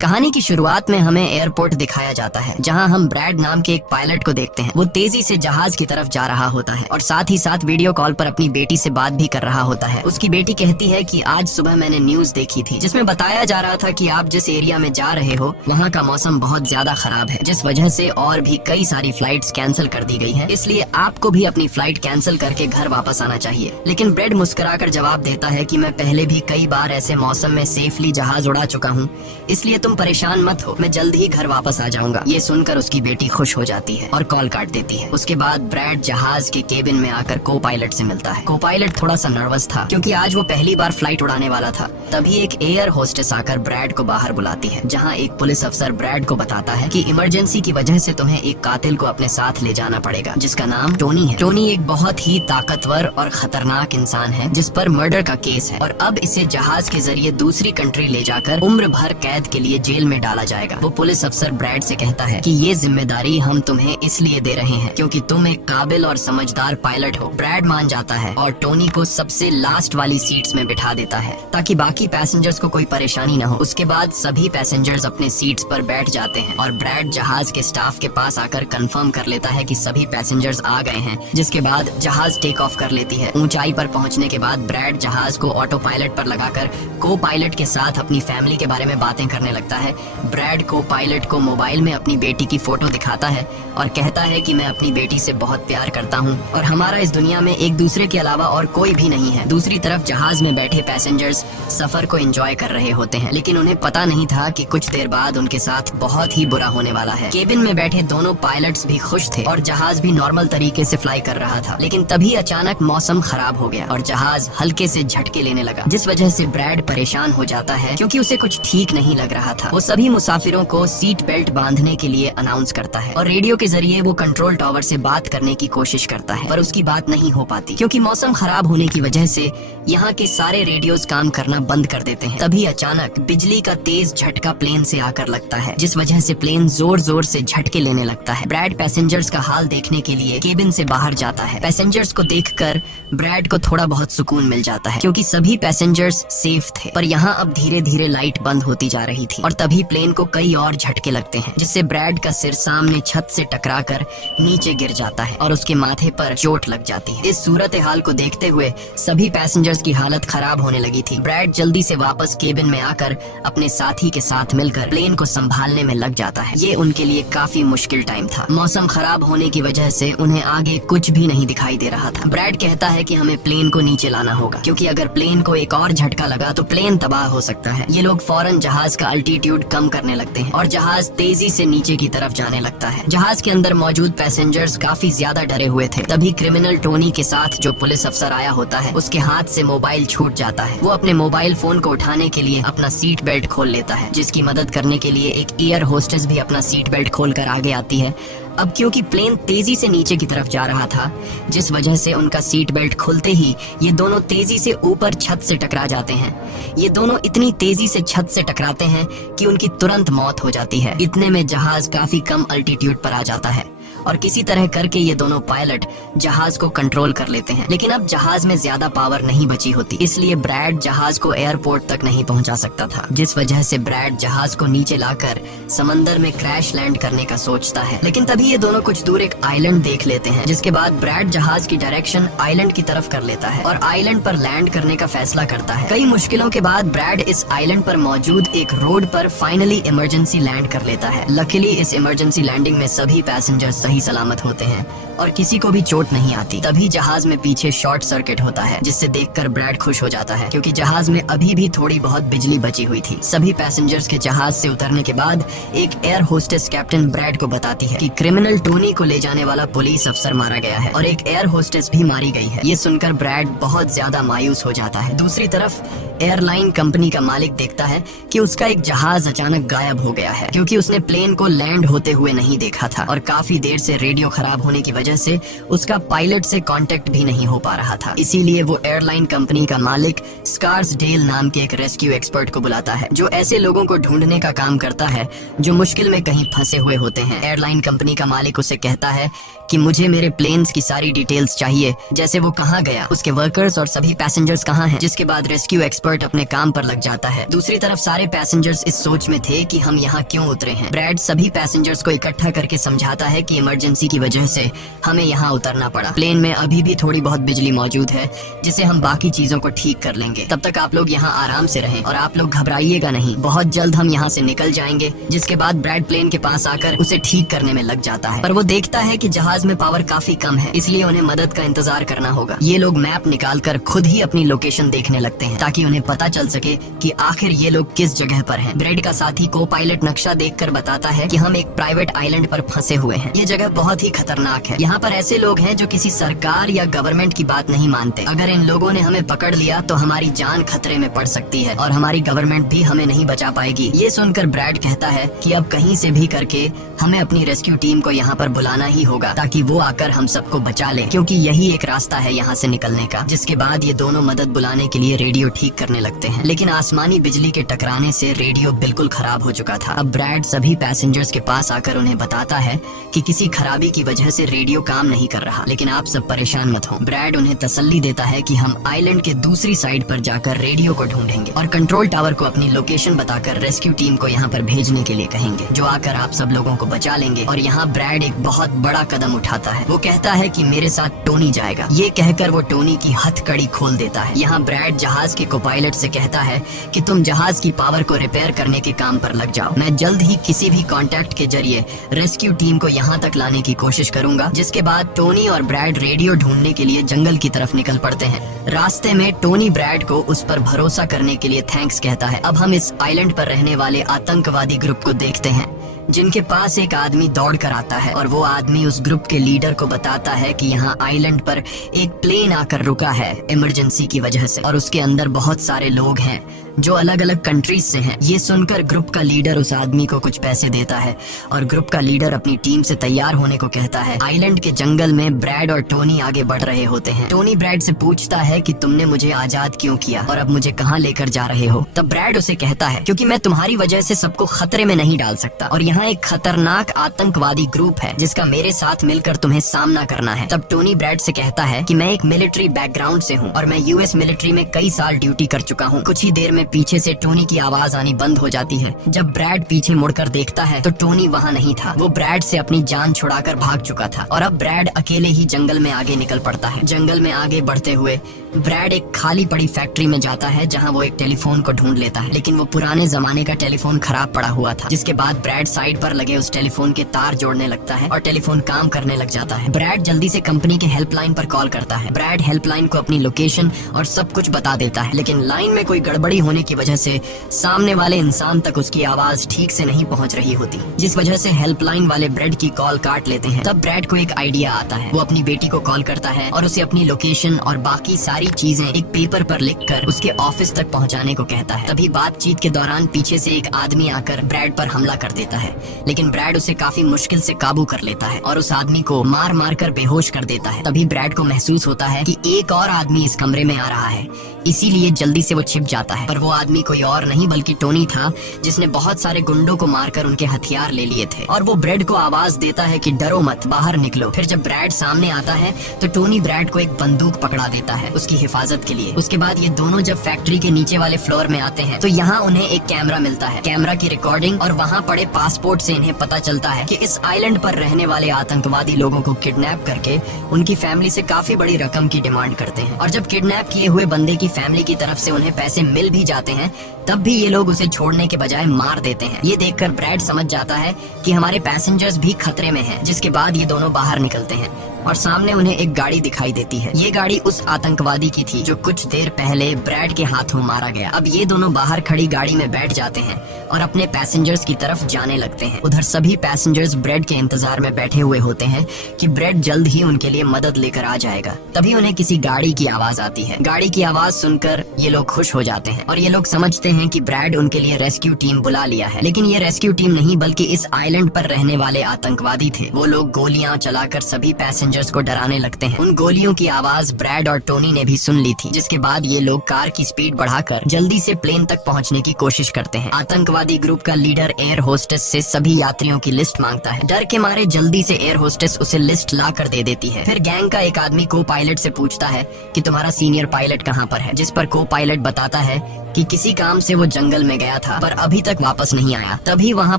कहानी की शुरुआत में हमें एयरपोर्ट दिखाया जाता है जहां हम ब्रैड नाम के एक पायलट को देखते हैं। वो तेजी से जहाज की तरफ जा रहा होता है और साथ ही साथ वीडियो कॉल पर अपनी बेटी से बात भी कर रहा होता है। उसकी बेटी कहती है कि आज सुबह मैंने न्यूज देखी थी जिसमें बताया जा रहा था कि आप जिस एरिया में जा रहे हो वहाँ का मौसम बहुत ज्यादा खराब है, जिस वजह से और भी कई सारी फ्लाइट्स कैंसिल कर दी गई हैं। इसलिए आपको भी अपनी फ्लाइट कैंसिल करके घर वापस आना चाहिए। लेकिन ब्रैड मुस्कुराकर जवाब देता है कि मैं पहले भी कई बार ऐसे मौसम में सेफली जहाज उड़ा चुका हूँ, इसलिए तुम परेशान मत हो, मैं जल्द ही घर वापस आ जाऊंगा। ये सुनकर उसकी बेटी खुश हो जाती है और कॉल काट देती है। उसके बाद ब्रैड जहाज के केबिन में आकर को पायलट से मिलता है। को पायलट थोड़ा सा नर्वस था क्योंकि आज वो पहली बार फ्लाइट उड़ाने वाला था। तभी एक एयर होस्टेस आकर ब्रैड को बाहर बुलाती है, जहाँ एक पुलिस अफसर ब्रैड को बताता है कि इमरजेंसी की वजह से तुम्हें एक कातिल को अपने साथ ले जाना पड़ेगा जिसका नाम टोनी है। टोनी एक बहुत ही ताकतवर और खतरनाक इंसान है जिस पर मर्डर का केस है और अब इसे जहाज के जरिए दूसरी कंट्री ले जाकर उम्र भर कैद के लिए जेल में डाला जाएगा। वो पुलिस अफसर ब्रैड से कहता है कि ये जिम्मेदारी हम तुम्हें इसलिए दे रहे हैं क्योंकि तुम एक काबिल और समझदार पायलट हो। ब्रैड मान जाता है और टोनी को सबसे लास्ट वाली सीट्स में बिठा देता है ताकि बाकी पैसेंजर्स को कोई परेशानी न हो। उसके बाद सभी पैसेंजर्स अपने सीट्स पर बैठ जाते हैं और ब्रैड जहाज के स्टाफ के पास आकर कंफर्म कर लेता है कि सभी पैसेंजर्स आ गए हैं, जिसके बाद जहाज टेक ऑफ कर लेती है। ऊंचाई पर पहुंचने के बाद ब्रैड जहाज को ऑटो पायलट पर लगाकर को पायलट के साथ अपनी फैमिली के बारे में बातें करने लगता है। ब्रैड को पायलट को मोबाइल में अपनी बेटी की फोटो दिखाता है और कहता है कि मैं अपनी बेटी से बहुत प्यार करता हूँ और हमारा इस दुनिया में एक दूसरे के अलावा और कोई भी नहीं है। दूसरी तरफ जहाज में बैठे पैसेंजर्स सफर को एंजॉय कर रहे होते हैं, लेकिन उन्हें पता नहीं था कि कुछ देर बाद उनके साथ बहुत ही बुरा होने वाला है। केबिन में बैठे दोनों पायलट्स भी खुश थे और जहाज भी नॉर्मल तरीके से फ्लाई कर रहा था, लेकिन तभी अचानक मौसम खराब हो गया और जहाज हल्के से झटके लेने लगा, जिस वजह से ब्रैड परेशान हो जाता है क्योंकि उसे कुछ ठीक नहीं लग रहा था। वो सभी मुसाफिरों को सीट बेल्ट बांधने के लिए अनाउंस करता है और रेडियो के जरिए वो कंट्रोल टावर से बात करने की कोशिश करता है, पर उसकी बात नहीं हो पाती क्योंकि मौसम खराब होने की वजह से यहाँ के सारे रेडियोस काम करना बंद कर देते हैं। तभी अचानक बिजली का तेज झटका प्लेन से आकर लगता है, जिस वजह से प्लेन जोर जोर से झटके लेने लगता है। ब्रैड पैसेंजर्स का हाल देखने के लिए केबिन से बाहर जाता है। पैसेंजर्स को देखकर ब्रैड को थोड़ा बहुत सुकून मिल जाता है क्योंकि सभी पैसेंजर्स सेफ थे, पर यहाँ अब धीरे धीरे लाइट बंद होती जा रही थी और तभी प्लेन को कई और झटके लगते हैं, जिससे ब्रैड का सिर सामने छत से टकराकर नीचे गिर जाता है और उसके माथे पर चोट लग जाती है। इस सूरत हाल को देखते हुए सभी पैसेंजर्स की हालत खराब होने लगी थी। ब्रैड जल्दी से वापस केबिन में आकर अपने साथी के साथ मिलकर प्लेन को संभालने में लग जाता है। ये उनके लिए काफी मुश्किल टाइम था। मौसम खराब होने की वजह से उन्हें आगे कुछ भी नहीं दिखाई दे रहा था। ब्रैड कहता है कि हमें प्लेन को नीचे लाना होगा क्योंकि अगर प्लेन को एक और झटका लगा तो प्लेन तबाह हो सकता है। ये लोग फौरन जहाज का अल्टीट्यूड कम करने लगते हैं और जहाज तेजी से नीचे की तरफ जाने लगता है। जहाज के अंदर मौजूद पैसेंजर्स काफी ज्यादा डरे हुए थे। तभी क्रिमिनल टोनी के साथ जो पुलिस अफसर आया होता है उसके हाथ से मोबाइल छूट जाता है। वो अपने मोबाइल फोन को उठाने के लिए अपना सीट बेल्ट खोल लेता है, जिसकी मदद करने के लिए एक एयर होस्टेस भी अपना सीट बेल्ट खोलकर आगे आती है। अब क्योंकि प्लेन तेजी से नीचे की तरफ जा रहा था, जिस वजह से उनका सीट बेल्ट खुलते ही ये दोनों तेजी से ऊपर छत से टकरा जाते हैं। ये दोनों इतनी तेजी से छत से टकराते हैं कि उनकी तुरंत मौत हो जाती है। इतने में जहाज काफी कम अल्टीट्यूड पर आ जाता है और किसी तरह करके ये दोनों पायलट जहाज को कंट्रोल कर लेते हैं। लेकिन अब जहाज में ज्यादा पावर नहीं बची होती, इसलिए ब्रैड जहाज को एयरपोर्ट तक नहीं पहुंचा सकता था, जिस वजह से ब्रैड जहाज को नीचे लाकर समंदर में क्रैश लैंड करने का सोचता है। लेकिन तभी ये दोनों कुछ दूर एक आइलैंड देख लेते हैं, जिसके बाद ब्रैड जहाज की डायरेक्शन आइलैंड की तरफ कर लेता है और आइलैंड पर लैंड करने का फैसला करता है। कई मुश्किलों के बाद ब्रैड इस आइलैंड पर मौजूद एक रोड पर फाइनली इमरजेंसी लैंड कर लेता है। लकीली इस इमरजेंसी लैंडिंग में सभी पैसेंजर्स सही सलामत होते हैं और किसी को भी चोट नहीं आती। तभी जहाज में पीछे शॉर्ट सर्किट होता है, जिससे देखकर ब्रैड खुश हो जाता है क्योंकि जहाज में अभी भी थोड़ी बहुत बिजली बची हुई थी। सभी पैसेंजर्स के जहाज से उतरने के बाद एक एयर होस्टेस कैप्टन ब्रैड को बताती है कि क्रिमिनल टोनी को ले जाने वाला पुलिस अफसर मारा गया है और एक एयर होस्टेस भी मारी गई है। ये सुनकर ब्रैड बहुत ज्यादा मायूस हो जाता है। दूसरी तरफ एयरलाइन कंपनी का मालिक देखता है कि उसका एक जहाज अचानक गायब हो गया है क्योंकि उसने प्लेन को लैंड होते हुए नहीं देखा था और काफी देर से रेडियो खराब होने की वजह वजह से उसका पायलट से कांटेक्ट भी नहीं हो पा रहा था। इसीलिए वो एयरलाइन कंपनी का मालिक स्कार्सडेल नाम के एक रेस्क्यू एक्सपर्ट को बुलाता है, जो ऐसे लोगों को ढूंढने का काम करता है जो मुश्किल में कहीं फंसे हुए होते हैं। एयरलाइन कंपनी का मालिक उसे कहता है कि मुझे मेरे प्लेन्स की सारी डिटेल्स चाहिए, जैसे वो कहाँ गया, उसके वर्कर्स और सभी पैसेंजर्स कहाँ हैं। जिसके बाद रेस्क्यू एक्सपर्ट अपने काम पर लग जाता है। दूसरी तरफ सारे पैसेंजर्स इस सोच में थे कि हम यहाँ क्यों उतरे हैं। ब्रैड सभी पैसेंजर्स को इकट्ठा करके समझाता है कि इमरजेंसी की वजह से हमें यहाँ उतरना पड़ा। प्लेन में अभी भी थोड़ी बहुत बिजली मौजूद है, जिसे हम बाकी चीजों को ठीक कर लेंगे। तब तक आप लोग यहाँ आराम से रहें और आप लोग घबराइएगा नहीं, बहुत जल्द हम यहाँ से निकल जाएंगे। जिसके बाद ब्रैड प्लेन के पास आकर उसे ठीक करने में लग जाता है, पर वो देखता है कि जहाज में पावर काफी कम है, इसलिए उन्हें मदद का इंतजार करना होगा। ये लोग मैप निकालकर खुद ही अपनी लोकेशन देखने लगते हैं ताकि उन्हें पता चल सके कि आखिर ये लोग किस जगह पर हैं। ब्रैड का साथी को पायलट नक्शा देखकर बताता है कि हम एक प्राइवेट आइलैंड पर फंसे हुए हैं। ये जगह बहुत ही खतरनाक है। यहाँ पर ऐसे लोग हैं जो किसी सरकार या गवर्नमेंट की बात नहीं मानते। अगर इन लोगों ने हमें पकड़ लिया तो हमारी जान खतरे में पड़ सकती है और हमारी गवर्नमेंट भी हमें नहीं बचा पाएगी। ये सुनकर ब्रैड कहता है कि अब कहीं से भी करके हमें अपनी रेस्क्यू टीम को यहाँ पर बुलाना ही होगा ताकि वो आकर हम सबको बचा ले, क्योंकि यही एक रास्ता है यहाँ से निकलने का। जिसके बाद ये दोनों मदद बुलाने के लिए रेडियो ठीक करने लगते हैं, लेकिन आसमानी बिजली के टकराने से रेडियो बिल्कुल खराब हो चुका था। अब ब्रैड सभी पैसेंजर्स के पास आकर उन्हें बताता है कि किसी खराबी की वजह से रेडियो काम नहीं कर रहा, लेकिन आप सब परेशान मत हो। ब्रैड उन्हें तसल्ली देता है कि हम आइलैंड के दूसरी साइड पर जाकर रेडियो को ढूंढेंगे और कंट्रोल टावर को अपनी लोकेशन बताकर रेस्क्यू टीम को यहाँ पर भेजने के लिए कहेंगे, जो आकर आप सब लोगों को बचा लेंगे। और यहाँ ब्रैड एक बहुत बड़ा कदम उठाता है। वो कहता है कि मेरे साथ टोनी जाएगा। ये कहकर वो टोनी की हथकड़ी खोल देता है। यहाँ ब्रैड जहाज के कोपायलट से कहता है कि तुम जहाज की पावर को रिपेयर करने के काम पर लग जाओ। मैं जल्द ही किसी भी कांटेक्ट के जरिए रेस्क्यू टीम को यहाँ तक लाने की कोशिश करूंगा। जिसके बाद टोनी और ब्रैड रेडियो ढूंढने के लिए जंगल की तरफ निकल पड़ते हैं। रास्ते में टोनी ब्रैड को उस पर भरोसा करने के लिए थैंक्स कहता है। अब हम इस आइलैंड पर रहने वाले आतंकवादी ग्रुप को देखते हैं, जिनके पास एक आदमी दौड़ कर आता है और वो आदमी उस ग्रुप के लीडर को बताता है कि यहाँ आइलैंड पर एक प्लेन आकर रुका है इमरजेंसी की वजह से और उसके अंदर बहुत सारे लोग हैं जो अलग अलग कंट्रीज से हैं। ये सुनकर ग्रुप का लीडर उस आदमी को कुछ पैसे देता है और ग्रुप का लीडर अपनी टीम से तैयार होने को कहता है। आइलैंड के जंगल में ब्रैड और टोनी आगे बढ़ रहे होते हैं। टोनी ब्रैड से पूछता है कि तुमने मुझे आजाद क्यों किया और अब मुझे कहाँ लेकर जा रहे हो। तब ब्रैड उसे कहता है क्योंकि मैं तुम्हारी वजह से सबको खतरे में नहीं डाल सकता और यहाँ एक खतरनाक आतंकवादी ग्रुप है जिसका मेरे साथ मिलकर तुम्हें सामना करना है। तब टोनी ब्रैड से कहता है कि मैं एक मिलिट्री बैकग्राउंड से हूँ और मैं यूएस मिलिट्री में कई साल ड्यूटी कर चुका हूँ। कुछ ही देर में पीछे से टोनी की आवाज आनी बंद हो जाती है। जब ब्रैड पीछे मुड़कर देखता है तो टोनी वहाँ नहीं था। वो ब्रैड से अपनी जान छुड़ाकर भाग चुका था और अब ब्रैड अकेले ही जंगल में आगे निकल पड़ता है। जंगल में आगे बढ़ते हुए ब्रैड एक खाली पड़ी फैक्ट्री में जाता है जहाँ वो एक टेलीफोन को ढूंढ लेता है, लेकिन वो पुराने जमाने का टेलीफोन खराब पड़ा हुआ था। जिसके बाद ब्रैड साइड पर लगे उस टेलीफोन के तार जोड़ने लगता है और टेलीफोन काम करने लग जाता है। ब्रैड जल्दी से कंपनी के हेल्पलाइन पर कॉल करता है। ब्रैड हेल्पलाइन को अपनी लोकेशन और सब कुछ बता देता है, लेकिन लाइन में कोई गड़बड़ी होने की वजह से सामने वाले इंसान तक उसकी आवाज ठीक से नहीं पहुंच रही होती, जिस वजह से हेल्पलाइन वाले ब्रैड की कॉल काट लेते हैं। तब ब्रैड को एक आइडिया आता है। वो अपनी बेटी को कॉल करता है और उसे अपनी लोकेशन और बाकी सारी चीजें एक पेपर पर लिखकर उसके ऑफिस तक पहुंचाने को कहता है। तभी बातचीत के दौरान पीछे से एक आदमी आकर ब्रैड पर हमला कर देता है, लेकिन ब्रैड उसे काफी मुश्किल से काबू कर लेता है और उस आदमी को मार मार कर बेहोश कर देता है। तभी ब्रैड को महसूस होता है कि एक और आदमी इस कमरे में आ रहा है, इसीलिए जल्दी से वो छिप जाता है। पर वो आदमी कोई और नहीं बल्कि टोनी था, जिसने बहुत सारे गुंडों को मारकर उनके हथियार ले लिए थे। और वो ब्रैड को आवाज देता है कि डरो मत, बाहर निकलो। फिर जब ब्रैड सामने आता है तो टोनी ब्रैड को एक बंदूक पकड़ा देता है उसकी हिफाजत के लिए। उसके बाद ये दोनों जब फैक्ट्री के नीचे वाले फ्लोर में आते हैं तो यहाँ उन्हें एक कैमरा मिलता है। कैमरा की रिकॉर्डिंग और वहाँ पड़े पासपोर्ट से इन्हें पता चलता है कि इस आइलैंड पर रहने वाले आतंकवादी लोगों को किडनैप करके उनकी फैमिली से काफी बड़ी रकम की डिमांड करते हैं। और जब किडनैप किए हुए बंदे की फैमिली की तरफ से उन्हें पैसे मिल भी जाते हैं तब भी ये लोग उसे छोड़ने के बजाय मार देते हैं। ये देखकर ब्रैड समझ जाता है कि हमारे पैसेंजर्स भी खतरे में हैं। जिसके बाद ये दोनों बाहर निकलते हैं और सामने उन्हें एक गाड़ी दिखाई देती है। ये गाड़ी उस आतंकवादी की थी जो कुछ देर पहले ब्रैड के हाथों मारा गया। अब ये दोनों बाहर खड़ी गाड़ी में बैठ जाते हैं और अपने पैसेंजर्स की तरफ जाने लगते हैं। उधर सभी पैसेंजर्स ब्रैड के इंतजार में बैठे हुए होते हैं कि ब्रैड जल्द ही उनके लिए मदद लेकर आ जाएगा। तभी उन्हें किसी गाड़ी की आवाज आती है। गाड़ी की आवाज सुनकर ये लोग खुश हो जाते हैं और ये लोग समझते हैं कि ब्रैड उनके लिए रेस्क्यू टीम बुला लिया है। लेकिन ये रेस्क्यू टीम नहीं बल्कि इस आइलैंड पर रहने वाले आतंकवादी थे। वो लोग गोलियां चलाकर सभी पैसेंजर्स पैसेंजर्स को डराने लगते हैं। उन गोलियों की आवाज ब्रैड और टोनी ने भी सुन ली थी, जिसके बाद ये लोग कार की स्पीड बढ़ाकर जल्दी से प्लेन तक पहुंचने की कोशिश करते हैं। आतंकवादी ग्रुप का लीडर एयर होस्टेस से सभी यात्रियों की लिस्ट मांगता है। डर के मारे जल्दी से एयर होस्टेस उसे लिस्ट ला कर दे देती है। फिर गैंग का एक आदमी को पायलट से पूछता है कि तुम्हारा सीनियर पायलट कहाँ पर है, जिस पर को पायलट बताता है कि किसी काम से वो जंगल में गया था पर अभी तक वापस नहीं आया। तभी वहाँ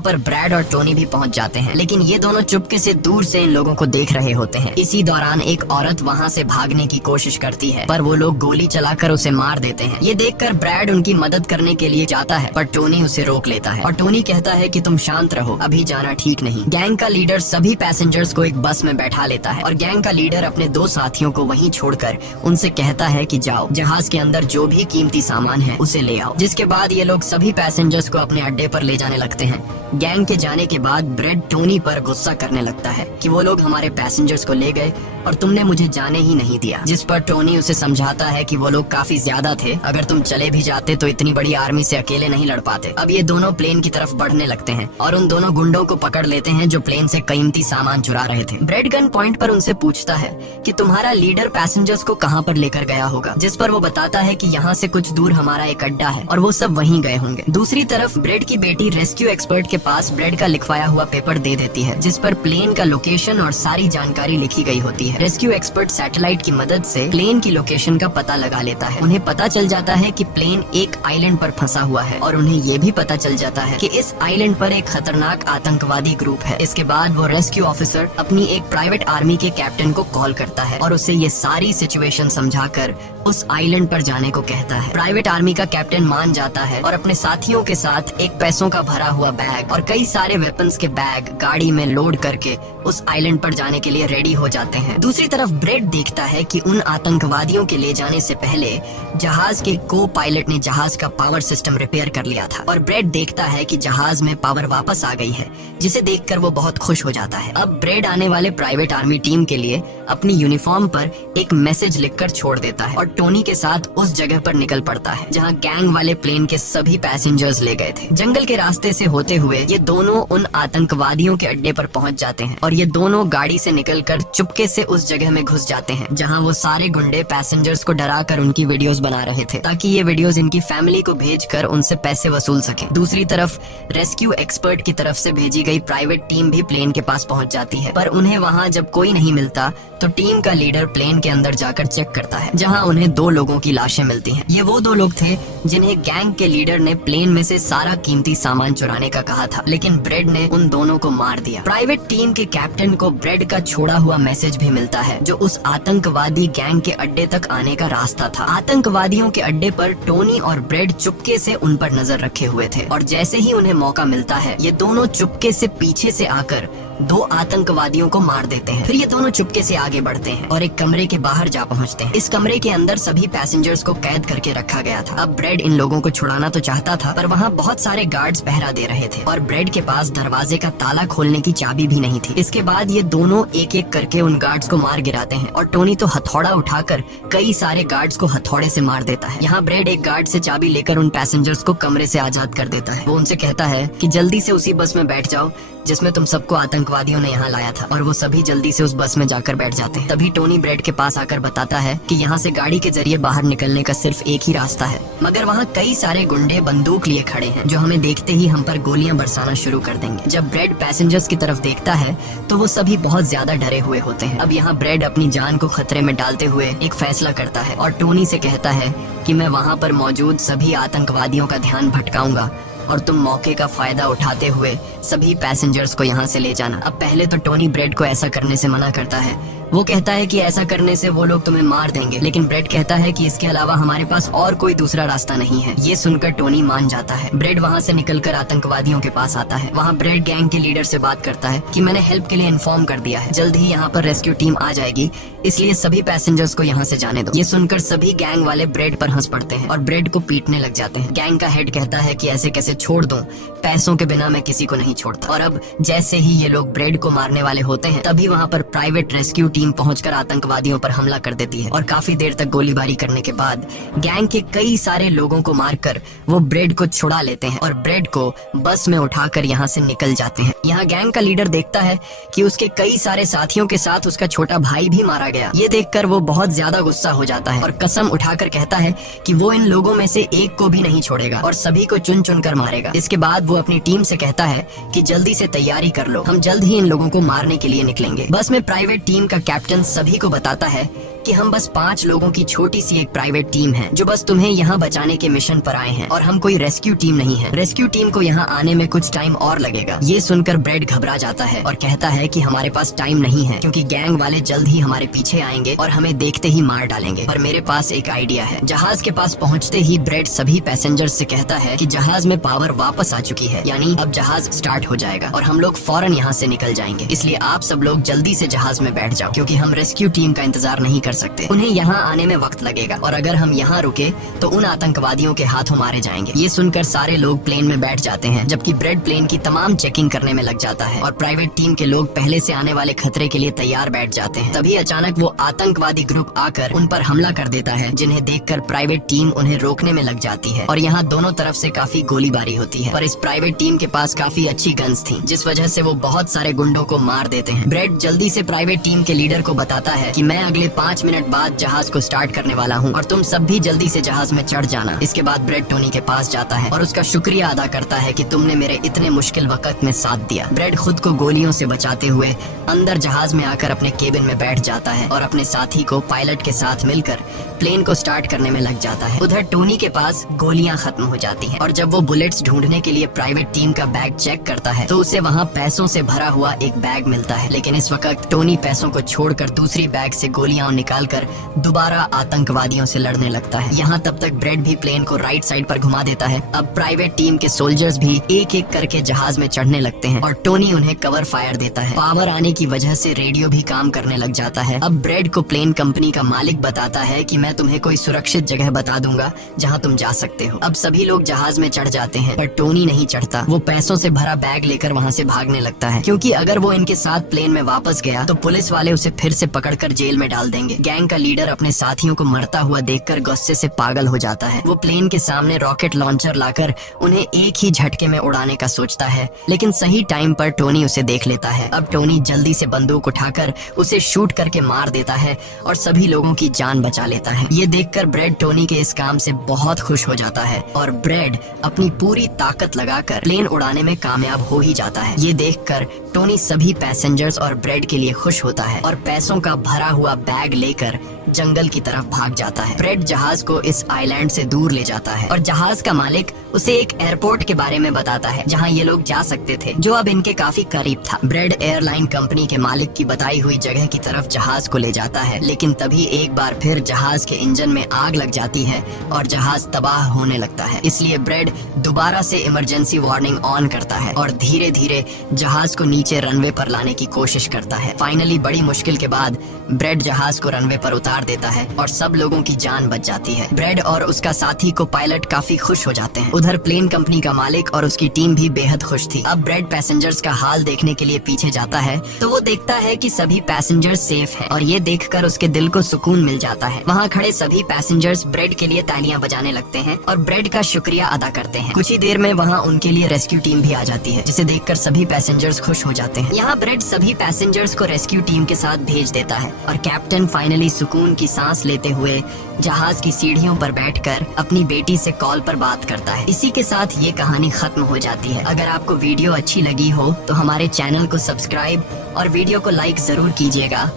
पर ब्रैड और टोनी भी पहुँच जाते हैं, लेकिन ये दोनों चुपके से दूर से इन लोगों को देख रहे होते हैं। इसी दौरान एक औरत वहाँ से भागने की कोशिश करती है, पर वो लोग गोली चलाकर उसे मार देते हैं। ये देखकर ब्रैड उनकी मदद करने के लिए जाता है, पर टोनी उसे रोक लेता है और टोनी कहता है कि तुम शांत रहो, अभी जाना ठीक नहीं। गैंग का लीडर सभी पैसेंजर्स को एक बस में बैठा लेता है और गैंग का लीडर अपने 2 साथियों को वहीं छोड़कर उनसे कहता है कि जाओ, जहाज के अंदर जो भी कीमती सामान है उसे ले आओ। जिसके बाद ये लोग सभी पैसेंजर्स को अपने अड्डे पर ले जाने लगते हैं। गैंग के जाने के बाद ब्रेड टोनी पर गुस्सा करने लगता है कि वो लोग हमारे पैसेंजर्स को ले गए और तुमने मुझे जाने ही नहीं दिया। जिस पर टोनी उसे समझाता है कि वो लोग काफी ज्यादा थे, अगर तुम चले भी जाते तो इतनी बड़ी आर्मी से अकेले नहीं लड़ पाते। अब ये दोनों प्लेन की तरफ बढ़ने लगते हैं और उन दोनों गुंडों को पकड़ लेते हैं जो प्लेन से कीमती सामान चुरा रहे थे। ब्रेड गन पॉइंट पर उनसे पूछता है कि तुम्हारा लीडर पैसेंजर्स को कहाँ पर लेकर गया होगा, जिस पर वो बताता है कि यहाँ से कुछ दूर हमारा एक अड्डा है और वो सब वहीं गए होंगे। दूसरी तरफ ब्रेड की बेटी रेस्क्यू एक्सपर्ट के पास ब्रेड का लिखवाया हुआ पेपर दे देती है, जिस पर प्लेन का लोकेशन और सारी जानकारी लिखी गई होती है। रेस्क्यू एक्सपर्ट सैटेलाइट की मदद से प्लेन की लोकेशन का पता लगा लेता है। उन्हें पता चल जाता है कि प्लेन एक आइलैंड पर फंसा हुआ है और उन्हें ये भी पता चल जाता है कि इस आइलैंड पर एक खतरनाक आतंकवादी ग्रुप है। इसके बाद वो रेस्क्यू ऑफिसर अपनी एक प्राइवेट आर्मी के कैप्टन को कॉल करता है और उसे ये सारी सिचुएशन समझाकर उस आइलैंड पर जाने को कहता है। प्राइवेट आर्मी का कैप्टन मान जाता है और अपने साथियों के साथ एक पैसों का भरा हुआ बैग और कई सारे वेपन्स के बैग गाड़ी में लोड करके उस आइलैंड पर जाने के लिए रेडी हो जाते हैं। दूसरी तरफ ब्रेड देखता है कि उन आतंकवादियों के ले जाने से पहले जहाज के को पायलट ने जहाज का पावर सिस्टम रिपेयर कर लिया था और ब्रेड देखता है कि जहाज में पावर वापस आ गई है, जिसे देखकर वो बहुत खुश हो जाता है। अब ब्रेड आने वाले प्राइवेट आर्मी टीम के लिए अपनी यूनिफॉर्म पर एक मैसेज लिखकर छोड़ देता है और टोनी के साथ उस जगह पर निकल पड़ता है जहाँ गैंग वाले प्लेन के सभी पैसेंजर्स ले गए थे। जंगल के रास्ते से होते हुए ये दोनों उन आतंकवादियों के अड्डे पर पहुंच जाते हैं और ये दोनों गाड़ी से निकलकर चुपके से उस जगह में घुस जाते हैं जहां वो सारे गुंडे पैसेंजर्स को डराकर उनकी वीडियोस बना रहे थे, ताकि ये वीडियोस इनकी फैमिली को भेजकर उनसे पैसे वसूल सके। दूसरी तरफ रेस्क्यू एक्सपर्ट की तरफ से भेजी गई प्राइवेट टीम भी प्लेन के पास पहुंच जाती है, पर उन्हें वहां जब कोई नहीं मिलता तो टीम का लीडर प्लेन के अंदर जाकर चेक करता है, जहां उन्हें 2 लोगों की लाशें मिलती हैं। ये वो 2 लोग थे जिन्हें गैंग के लीडर ने प्लेन में से सारा कीमती सामान चुराने का कहा था, लेकिन ब्रेड ने उन दोनों को मार दिया। प्राइवेट टीम के कैप्टन को ब्रेड का छोड़ा हुआ मैसेज भी मिलता है, जो उस आतंकवादी गैंग के अड्डे तक आने का रास्ता था। आतंकवादियों के अड्डे पर टोनी और ब्रेड चुपके से उन पर नजर रखे हुए थे और जैसे ही उन्हें मौका मिलता है ये दोनों चुपके से पीछे से आकर 2 आतंकवादियों को मार देते हैं। फिर ये दोनों चुपके से आगे बढ़ते हैं और एक कमरे के बाहर जा पहुंचते हैं। इस कमरे के अंदर सभी पैसेंजर्स को कैद करके रखा गया था। अब ब्रेड इन लोगों को छुड़ाना तो चाहता था, पर वहाँ बहुत सारे गार्ड्स पहरा दे रहे थे और ब्रेड के पास दरवाजे का ताला खोलने की चाबी भी नहीं थी। इसके बाद ये दोनों एक एक करके उन गार्ड्स को मार गिराते हैं और टोनी तो हथौड़ा उठाकर कई सारे गार्ड्स को हथौड़े से मार देता है। यहाँ ब्रेड एक गार्ड से चाबी लेकर उन पैसेंजर्स को कमरे से आजाद कर देता है। वो उनसे कहता है कि जल्दी से उसी बस में बैठ जाओ जिसमें तुम सबको आतंकवादियों ने यहाँ लाया था, और वो सभी जल्दी से उस बस में जाकर बैठ जाते हैं। तभी टोनी ब्रेड के पास आकर बताता है कि यहाँ से गाड़ी के जरिए बाहर निकलने का सिर्फ एक ही रास्ता है, मगर वहाँ कई सारे गुंडे बंदूक लिए खड़े हैं जो हमें देखते ही हम पर गोलियां बरसाना शुरू कर देंगे। जब ब्रेड पैसेंजर्स की तरफ देखता है तो वो सभी बहुत ज्यादा डरे हुए होते हैं। अब यहाँ ब्रेड अपनी जान को खतरे में डालते हुए एक फैसला करता है और टोनी से कहता है कि मैं वहाँ पर मौजूद सभी आतंकवादियों का ध्यान भटकाऊंगा और तुम मौके का फायदा उठाते हुए सभी पैसेंजर्स को यहाँ से ले जाना। अब पहले तो टोनी ब्रेड को ऐसा करने से मना करता है। वो कहता है कि ऐसा करने से वो लोग तुम्हें मार देंगे, लेकिन ब्रेड कहता है कि इसके अलावा हमारे पास और कोई दूसरा रास्ता नहीं है। ये सुनकर टोनी मान जाता है। ब्रेड वहाँ से निकलकर आतंकवादियों के पास आता है। वहाँ ब्रेड गैंग के लीडर से बात करता है कि मैंने हेल्प के लिए इन्फॉर्म कर दिया है, जल्द ही यहाँ पर रेस्क्यू टीम आ जाएगी, इसलिए सभी पैसेंजर्स को यहाँ से जाने दो। ये सुनकर सभी गैंग वाले ब्रेड पर हंस पड़ते हैं और ब्रेड को पीटने लग जाते हैं। गैंग का हेड कहता है कि ऐसे कैसे इसे छोड़ दूं, पैसों के बिना मैं किसी को नहीं छोड़ता। और अब जैसे ही ये लोग ब्रेड को मारने वाले होते हैं, तभी वहाँ पर प्राइवेट रेस्क्यू टीम पहुंचकर आतंकवादियों पर हमला कर देती है। और काफी देर तक गोलीबारी करने के बाद गैंग के कई सारे लोगों को मारकर वो ब्रेड को छुड़ा लेते हैं और ब्रेड को बस में उठाकर यहाँ से निकल जाते हैं। यहाँ गैंग का लीडर देखता है कि उसके कई सारे साथियों के साथ उसका छोटा भाई भी मारा गया। ये देखकर वो बहुत ज्यादा गुस्सा हो जाता है और कसम उठाकर कहता है कि वो इन लोगों में से एक को भी नहीं छोड़ेगा और सभी को चुन चुन कर मारेगा। इसके बाद वो अपनी टीम से कहता है कि जल्दी से तैयारी कर लो, हम जल्द ही इन लोगों को मारने के लिए निकलेंगे। बस में प्राइवेट टीम का कैप्टन सभी को बताता है कि हम बस 5 लोगों की छोटी सी एक प्राइवेट टीम है जो बस तुम्हें यहाँ बचाने के मिशन पर आए हैं और हम कोई रेस्क्यू टीम नहीं है। रेस्क्यू टीम को यहाँ आने में कुछ टाइम और लगेगा। ये सुनकर ब्रेड घबरा जाता है और कहता है कि हमारे पास टाइम नहीं है क्योंकि गैंग वाले जल्द ही हमारे पीछे आएंगे और हमें देखते ही मार डालेंगे। और मेरे पास एक आइडिया है। जहाज के पास पहुँचते ही ब्रेड सभी पैसेंजर्स से कहता है कि जहाज में पावर वापस आ चुकी है, यानी अब जहाज स्टार्ट हो जाएगा और हम लोग फौरन यहाँ से निकल जाएंगे। इसलिए आप सब लोग जल्दी से जहाज में बैठ जाओ क्योंकि हम रेस्क्यू टीम का इंतजार नहीं कर सकते। उन्हें यहाँ आने में वक्त लगेगा और अगर हम यहाँ रुके तो उन आतंकवादियों के हाथों मारे जाएंगे। ये सुनकर सारे लोग प्लेन में बैठ जाते हैं जबकि ब्रेड प्लेन की तमाम चेकिंग करने में लग जाता है और प्राइवेट टीम के लोग पहले से आने वाले खतरे के लिए तैयार बैठ जाते हैं। तभी अचानक वो आतंकवादी ग्रुप आकर उन पर हमला कर देता है, जिन्हें देखकर प्राइवेट टीम उन्हें रोकने में लग जाती है और यहाँ दोनों तरफ से काफी गोलीबारी होती है। पर इस प्राइवेट टीम के पास काफी अच्छी गन्स थी, जिस वजह से वो बहुत सारे गुंडों को मार देते हैं। ब्रेड जल्दी से प्राइवेट टीम के लीडर को बताता है कि मैं अगले 5 मिनट बाद जहाज को स्टार्ट करने वाला हूँ और तुम सब भी जल्दी से जहाज में चढ़ जाना। इसके बाद ब्रेड टोनी के पास जाता है और उसका शुक्रिया अदा करता है कि तुमने मेरे इतने मुश्किल वक्त में साथ दिया। ब्रेड खुद को गोलियों से बचाते हुए अंदर जहाज में आकर अपने केबिन में बैठ जाता है और अपने साथी को पायलट के साथ मिलकर प्लेन को स्टार्ट करने में लग जाता है। उधर टोनी के पास गोलियां खत्म हो जाती हैं और जब वो बुलेट्स ढूंढने के लिए प्राइवेट टीम का बैग चेक करता है तो उसे वहाँ पैसों से भरा हुआ एक बैग मिलता है। लेकिन इस वक्त टोनी पैसों को छोड़कर दूसरी बैग से गोलियां निकालकर दोबारा आतंकवादियों से लड़ने लगता है। यहाँ तब तक ब्रेड भी प्लेन को राइट साइड पर घुमा देता है। अब प्राइवेट टीम के सोल्जर्स भी एक एक करके जहाज में चढ़ने लगते हैं और टोनी उन्हें कवर फायर देता है। पावर आने की वजह से रेडियो भी काम करने लग जाता है। अब ब्रेड को प्लेन कंपनी का मालिक बताता है कि मैं तुम्हें कोई सुरक्षित जगह बता दूंगा जहाँ तुम जा सकते हो। अब सभी लोग जहाज में चढ़ जाते हैं पर टोनी नहीं चढ़ता। वो पैसों से भरा बैग लेकर वहाँ से भागने लगता है क्योंकि अगर वो इनके साथ प्लेन में वापस गया तो पुलिस वाले उसे फिर से पकड़कर जेल में डाल देंगे। गैंग का लीडर अपने साथियों को मरता हुआ देखकर गुस्से से पागल हो जाता है। वो प्लेन के सामने रॉकेट लॉन्चर लाकर उन्हें एक ही झटके में उड़ाने का सोचता है, लेकिन सही टाइम पर टोनी उसे देख लेता है। अब टोनी जल्दी से बंदूक उठाकर उसे शूट करके मार देता है और सभी लोगों की जान बचा लेता है। ये देखकर ब्रेड टोनी के इस काम से बहुत खुश हो जाता है और ब्रेड अपनी पूरी ताकत लगाकर प्लेन उड़ाने में कामयाब हो ही जाता है। ये देखकर टोनी सभी पैसेंजर्स और ब्रेड के लिए खुश होता है और पैसों का भरा हुआ बैग लेकर जंगल की तरफ भाग जाता है। ब्रेड जहाज को इस आइलैंड से दूर ले जाता है और जहाज का मालिक उसे एक एयरपोर्ट के बारे में बताता है जहां ये लोग जा सकते थे, जो अब इनके काफी करीब था। ब्रेड एयरलाइन कंपनी के मालिक की बताई हुई जगह की तरफ जहाज को ले जाता है, लेकिन तभी एक बार फिर जहाज के इंजन में आग लग जाती है और जहाज तबाह होने लगता है। इसलिए ब्रेड दोबारा से इमरजेंसी वार्निंग ऑन करता है और धीरे धीरे जहाज को नीचे रनवे पर लाने की कोशिश करता है। फाइनली बड़ी मुश्किल के बाद ब्रेड जहाज को रनवे पर उतार देता है और सब लोगों की जान बच जाती है। ब्रेड और उसका साथी को पायलट काफी खुश हो जाते हैं। उधर प्लेन कंपनी का मालिक और उसकी टीम भी बेहद खुश थी। अब ब्रेड पैसेंजर्स का हाल देखने के लिए पीछे जाता है तो वो देखता है कि सभी पैसेंजर्स सेफ हैं और ये देखकर उसके दिल को सुकून मिल जाता है। वहाँ खड़े सभी पैसेंजर्स ब्रेड के लिए तालियां बजाने लगते हैं और ब्रेड का शुक्रिया अदा करते हैं। कुछ ही देर में वहाँ उनके लिए रेस्क्यू टीम भी आ जाती है, जिसे देखकर सभी पैसेंजर्स खुश हो जाते हैं। यहाँ ब्रेड सभी पैसेंजर्स को रेस्क्यू टीम के साथ भेज देता है और कैप्टन फाइनली सुकून की सांस लेते हुए जहाज की सीढ़ियों पर बैठकर अपनी बेटी से कॉल पर बात करता है। इसी के साथ ये कहानी खत्म हो जाती है। अगर आपको वीडियो अच्छी लगी हो तो हमारे चैनल को सब्सक्राइब और वीडियो को लाइक जरूर कीजिएगा।